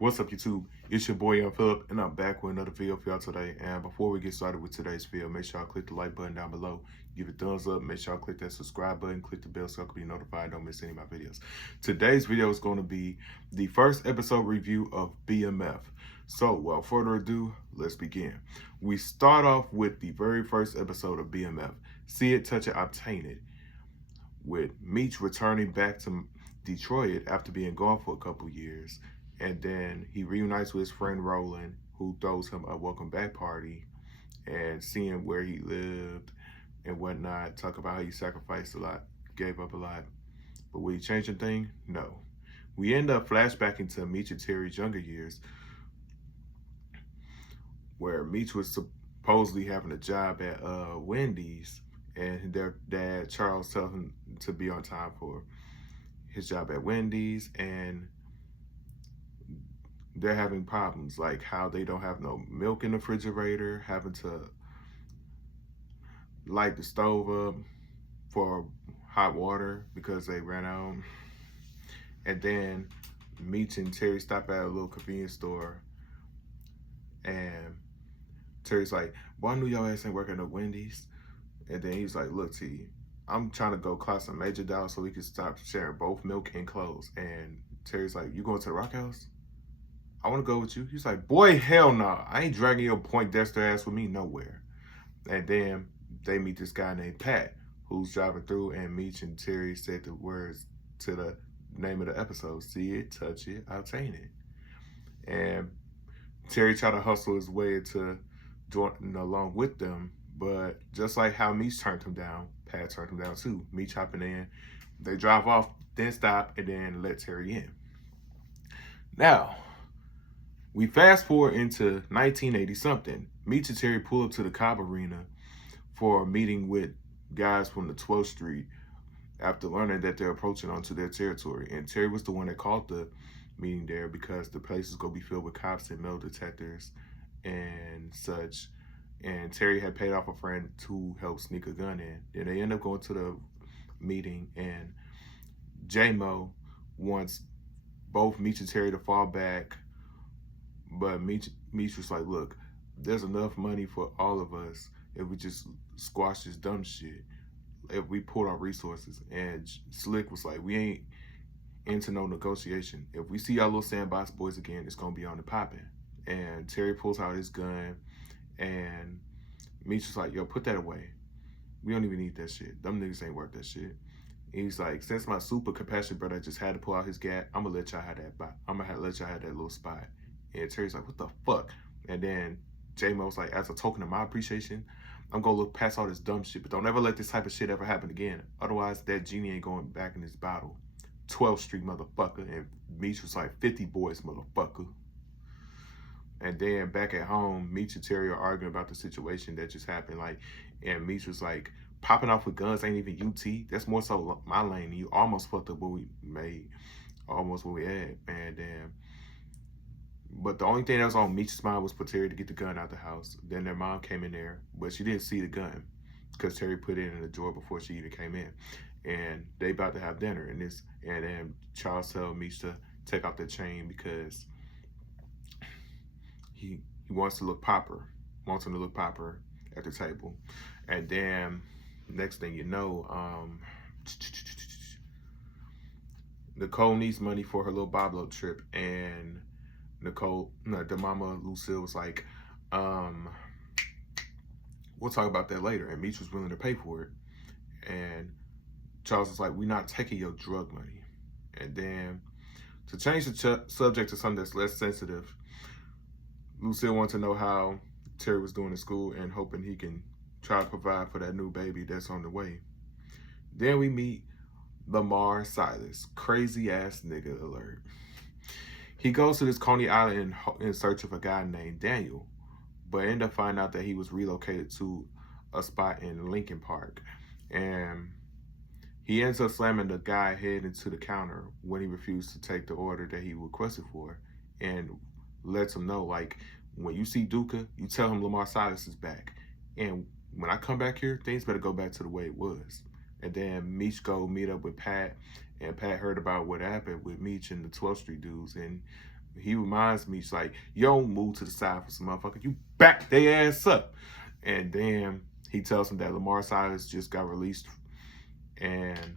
What's up, YouTube? It's your boy, Philip, and I'm back with another video for y'all today. And before we get started with today's video, make sure y'all click the like button down below, give it a thumbs up, make sure y'all click that subscribe button, click the bell so y'all can be notified, don't miss any of my videos. Today's video is going to be the first episode review of BMF. So, without further ado, let's begin. We start off with the very first episode of BMF, See It, Touch It, Obtain It, with Meech returning back to Detroit after being gone for a couple years. And then he reunites with his friend Roland, who throws him a welcome back party, and seeing where he lived and whatnot, talk about how he sacrificed a lot, gave up a lot. But will he change a thing? No. We end up flashbacking to Meech and Terry's younger years, where Meech was supposedly having a job at Wendy's, and their dad, Charles, tells him to be on time for his job at Wendy's, and they're having problems, like how they don't have no milk in the refrigerator, having to light the stove up for hot water because they ran out. And then Meech and Terry stop at a little convenience store, and Terry's like, "Well, I knew y'all ass ain't working at no Wendy's." And then he's like, "Look, T, I'm trying to go clock some major dollars so we can stop sharing both milk and clothes." And Terry's like, "You going to the Rock House? I want to go with you." He's like, "Boy, hell no. I ain't dragging your Poindexter ass with me nowhere." And then they meet this guy named Pat, who's driving through, and Meech and Terry said the words to the name of the episode, See It, Touch It, Obtain It. And Terry tried to hustle his way into joining along with them, but just like how Meech turned him down, Pat turned him down too. Meech hopping in, they drive off, then stop, and then let Terry in. Now, we fast forward into 1980 something. Meech and Terry pull up to the Cobb Arena for a meeting with guys from the 12th Street after learning that they're approaching onto their territory. And Terry was the one that called the meeting there because the place is going to be filled with cops and metal detectors and such. And Terry had paid off a friend to help sneak a gun in. Then they end up going to the meeting, and J-Mo wants both Meech and Terry to fall back. But Meech was like, "Look, there's enough money for all of us if we just squash this dumb shit, if we pull our resources." And Slick was like, "We ain't into no negotiation. If we see y'all little sandbox boys again, it's going to be on the popping." And Terry pulls out his gun, and Meech was like, "Yo, put that away. We don't even need that shit. Them niggas ain't worth that shit." And he's like, "Since my super compassionate brother just had to pull out his gat, I'm going to let y'all have that. I'm going to let y'all have that little spot." And Terry's like, "What the fuck?" And then J-Mo's like, "As a token of my appreciation, I'm gonna look past all this dumb shit, but don't ever let this type of shit ever happen again. Otherwise, that genie ain't going back in his bottle. 12th Street, motherfucker." And Meech was like, 50 boys, motherfucker. And then back at home, Meech and Terry are arguing about the situation that just happened. Like, and Meech was like, "Popping off with guns ain't even UT. That's more so my lane. You almost fucked up what we made, almost what we had." And then, but the only thing that was on Meech's mind was for Terry to get the gun out the house. Then their mom came in there, but she didn't see the gun because Terry put it in the drawer before she even came in. And they about to have dinner, and then Charles tells Meech to take off the chain because he wants to look proper, wants him to look proper at the table. And then next thing you know, Nicole needs money for her little boblo trip, and the mama Lucille was like, "We'll talk about that later." And Meech was willing to pay for it. And Charles was like, "We're not taking your drug money." And then to change the subject to something that's less sensitive, Lucille wanted to know how Terry was doing in school and hoping he can try to provide for that new baby that's on the way. Then we meet Lamar Silas, crazy ass nigga alert. He goes to this Coney Island in search of a guy named Daniel, but end up finding out that he was relocated to a spot in Lincoln Park. And he ends up slamming the guy head into the counter when he refused to take the order that he requested for, and lets him know, like, "When you see Duca, you tell him Lamar Silas is back. And when I come back here, things better go back to the way it was." And then Meech go meet up with Pat, and Pat heard about what happened with Meech and the 12th Street dudes, and he reminds me, he's like, you don't move to the side for some motherfucker. You back their ass up. And then he tells him that Lamar Silas just got released and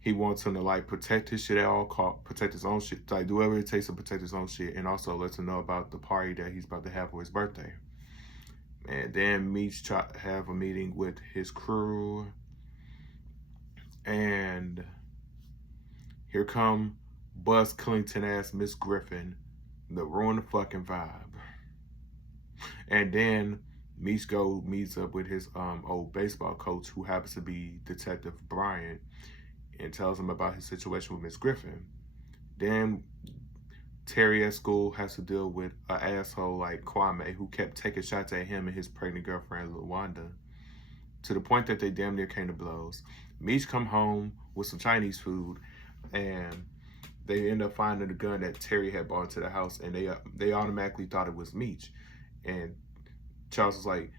he wants him to like protect his shit at all costs, protect his own shit, like do whatever it takes to protect his own shit, and also lets him know about the party that he's about to have for his birthday. And then Meech try to have a meeting with his crew, and here come Buzz Clinton ass Miss Griffin to ruin the fucking vibe. And then Meech meets up with his old baseball coach, who happens to be Detective Bryant, and tells him about his situation with Miss Griffin. Then Terry at school has to deal with an asshole like Kwame, who kept taking shots at him and his pregnant girlfriend LaWanda, to the point that they damn near came to blows. Meech come home with some Chinese food, and they end up finding the gun that Terry had brought into the house, and they automatically thought it was Meech. And Charles was like,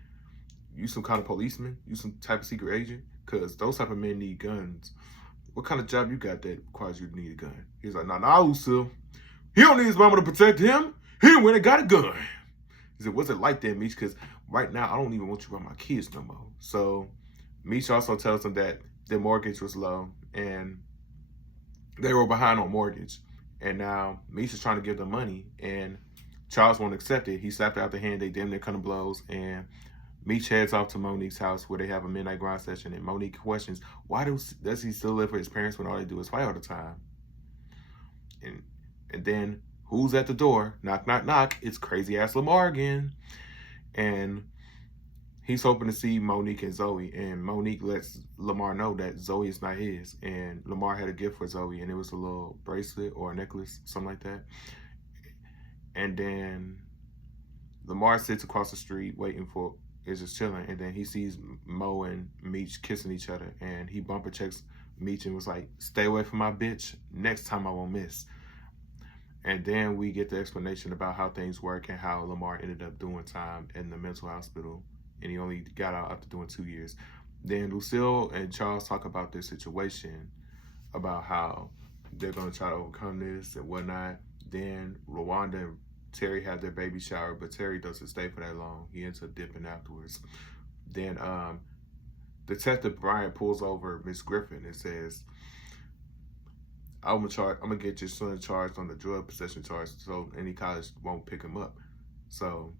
you some kind of policeman? You some type of secret agent? Because those type of men need guns. What kind of job you got that requires you to need a gun? He's like, nah, Lucille. He don't need his mama to protect him. He went and got a gun. He said, what's it like that, Meech? Because right now, I don't even want you around my kids no more. So Meech also tells him that their mortgage was low and they were behind on mortgage. And now Meech is trying to give them money, and Charles won't accept it. He slapped out the hand. They damn near come to blows, and Meech heads off to Monique's house where they have a midnight grind session, and Monique questions, why does he still live with his parents when all they do is fight all the time? And then, who's at the door? Knock, knock, knock. It's crazy ass Lamar again. And he's hoping to see Monique and Zoe, and Monique lets Lamar know that Zoe is not his, and Lamar had a gift for Zoe, and it was a little bracelet or a necklace, something like that. And then Lamar sits across the street waiting for, is just chilling, and then he sees Mo and Meech kissing each other, and he bumper checks Meech and was like, stay away from my bitch, next time I won't miss. And then we get the explanation about how things work and how Lamar ended up doing time in the mental hospital, and he only got out after doing 2 years. Then Lucille and Charles talk about this situation, about how they're going to try to overcome this and whatnot. Then Rwanda and Terry had their baby shower, but Terry doesn't stay for that long. He ends up dipping afterwards. Then Detective Bryant pulls over Miss Griffin and says, I'm gonna get your son charged on the drug possession charge, so any college won't pick him up. So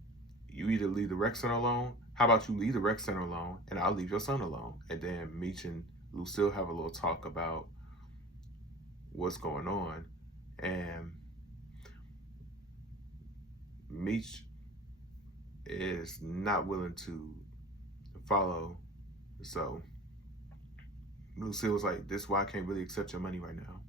you either leave the rec center alone. How about you leave the rec center alone, and I'll leave your son alone? And then Meech and Lucille have a little talk about what's going on, and Meech is not willing to follow. So Lucille was like, this is why I can't really accept your money right now.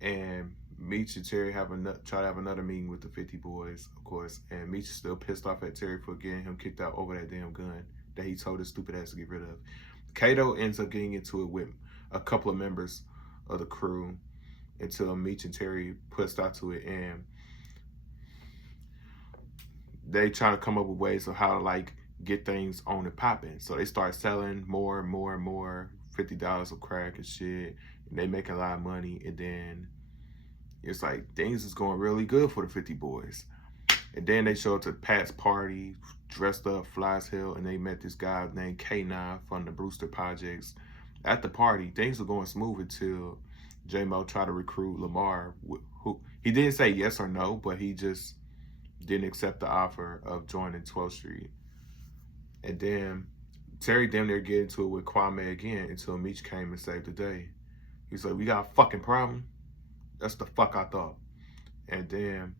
And Meech and Terry try to have another meeting with the 50 boys, of course. And Meech is still pissed off at Terry for getting him kicked out over that damn gun that he told his stupid ass to get rid of. Kato ends up getting into it with a couple of members of the crew until Meech and Terry put stop to it, and they try to come up with ways of how to like get things on and popping. So they start selling more and more and more, $50 of crack and shit, and they making a lot of money. And then it's like things is going really good for the 50 boys. And then they show up to Pat's party, dressed up, fly as hell, and they met this guy named K9 from the Brewster Projects. At the party, things were going smooth until J-Mo tried to recruit Lamar, who he didn't say yes or no, but he just didn't accept the offer of joining 12th Street. And then Terry damn near get into it with Kwame again until Meech came and saved the day. He's like, we got a fucking problem? That's the fuck I thought. And then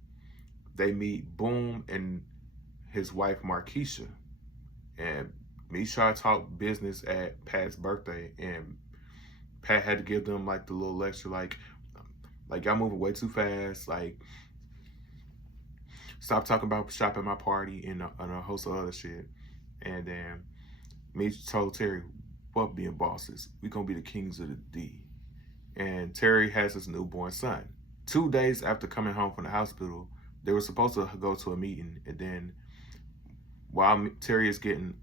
they meet Boom and his wife Markeisha. And Meech tried to talk business at Pat's birthday, and Pat had to give them like the little lecture, like y'all moving way too fast, like stop talking about shop at my party and a host of other shit. And then Meech told Terry, fuck being bosses. We gonna be the kings of the D. And Terry has his newborn son. 2 days after coming home from the hospital, they were supposed to go to a meeting. And then while Terry is getting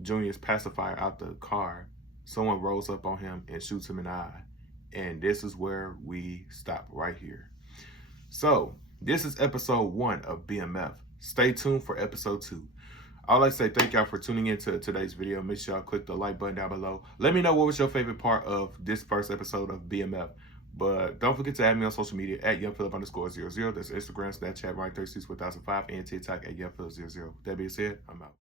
Junior's pacifier out the car, someone rolls up on him and shoots him in the eye. And this is where we stop right here. So This is episode 1 of BMF. Stay tuned for episode 2. I'd like to say thank y'all for tuning into today's video. Make sure y'all click the like button down below. Let me know what was your favorite part of this first episode of BMF. But don't forget to add me on social media at YoungPhilip_00. That's Instagram, Snapchat, Right361005, and TikTok at YoungPhilip00. That being said, I'm out.